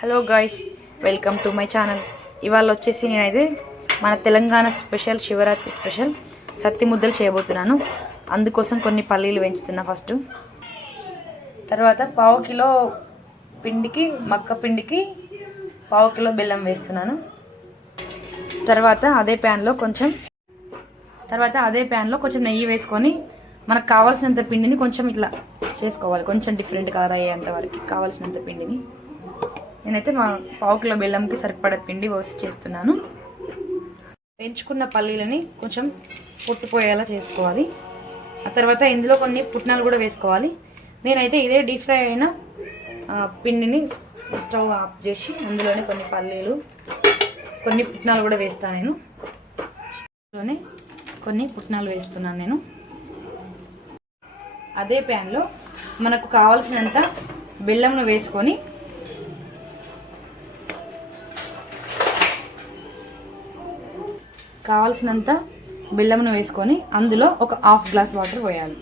Hello guys welcome to my channel. ఇవాళ వచ్చేసి నేనైతే మన తెలంగాణ స్పెషల్ శివరాత్రి స్పెషల్ సత్తి ముద్దలు చేయబోతున్నాను. అందుకోసం కొన్ని పల్లీలు పెంచుతున్నా ఫస్ట్. తర్వాత పావు కిలో పిండికి మక్క పిండికి పావు కిలో బెల్లం వేస్తున్నాను. తర్వాత అదే ప్యాన్లో కొంచెం తర్వాత అదే ప్యాన్లో కొంచెం నెయ్యి వేసుకొని మనకు కావాల్సినంత పిండిని కొంచెం ఇట్లా చేసుకోవాలి. కొంచెం డిఫరెంట్ కలర్ అయ్యేంత వరకు కావాల్సినంత పిండిని. నేనైతే మా పావు కిలో బెల్లంకి సరిపడ పిండి పోసి చేస్తున్నాను. పెంచుకున్న పల్లీలని కొంచెం పుట్టిపోయేలా చేసుకోవాలి. ఆ తర్వాత ఇందులో కొన్ని పుట్నాలు కూడా వేసుకోవాలి. నేనైతే ఇదే డీప్ ఫ్రై అయిన పిండిని స్టవ్ ఆఫ్ చేసి అందులోనే కొన్ని పల్లీలు కొన్ని పుట్నాలు కూడా వేస్తాను నేను. కొన్ని పుట్నాలు వేస్తున్నాను నేను. అదే ప్యాన్లో మనకు కావాల్సినంత బెల్లంను వేసుకొని కావాల్సినంత బెల్లంను వేసుకొని అందులో ఒక హాఫ్ గ్లాస్ వాటర్ పోయాలి.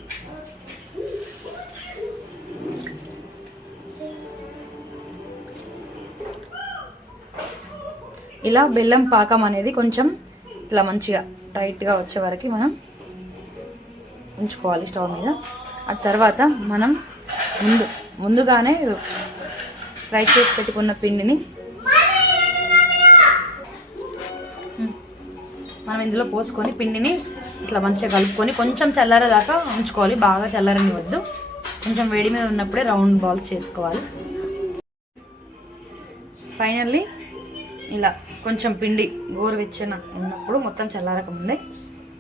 ఇలా బెల్లం పాకం అనేది కొంచెం ఇట్లా మంచిగా టైట్గా వచ్చే వరకు మనం ఉంచుకోవాలి స్టవ్ మీద. ఆ తర్వాత మనం ముందు ముందుగానే ఫ్రై చేసి పెట్టుకున్న పిండిని మనం ఇందులో పోసుకొని పిండిని ఇట్లా మంచిగా కలుపుకొని కొంచెం చల్లారేదాకా ఉంచుకోవాలి. బాగా చల్లారనివద్దు కొంచెం వేడి మీద ఉన్నప్పుడే రౌండ్ బాల్స్ చేసుకోవాలి. ఫైనల్లీ ఇలా కొంచెం పిండి గోరువెచ్చన ఉన్నప్పుడు మొత్తం చల్లారకముందే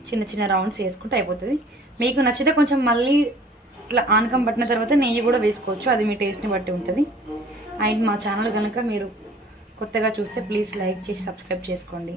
చిన్న చిన్న రౌండ్స్ వేసుకుంటే అయిపోతుంది. మీకు నచ్చితే కొంచెం మళ్ళీ ఇట్లా ఆనకం పట్టిన తర్వాత నెయ్యి కూడా వేసుకోవచ్చు. అది మీ టేస్ట్ని బట్టి ఉంటుంది. అండ్ మా ఛానల్ కనుక మీరు కొత్తగా చూస్తే ప్లీజ్ లైక్ చేసి సబ్స్క్రైబ్ చేసుకోండి.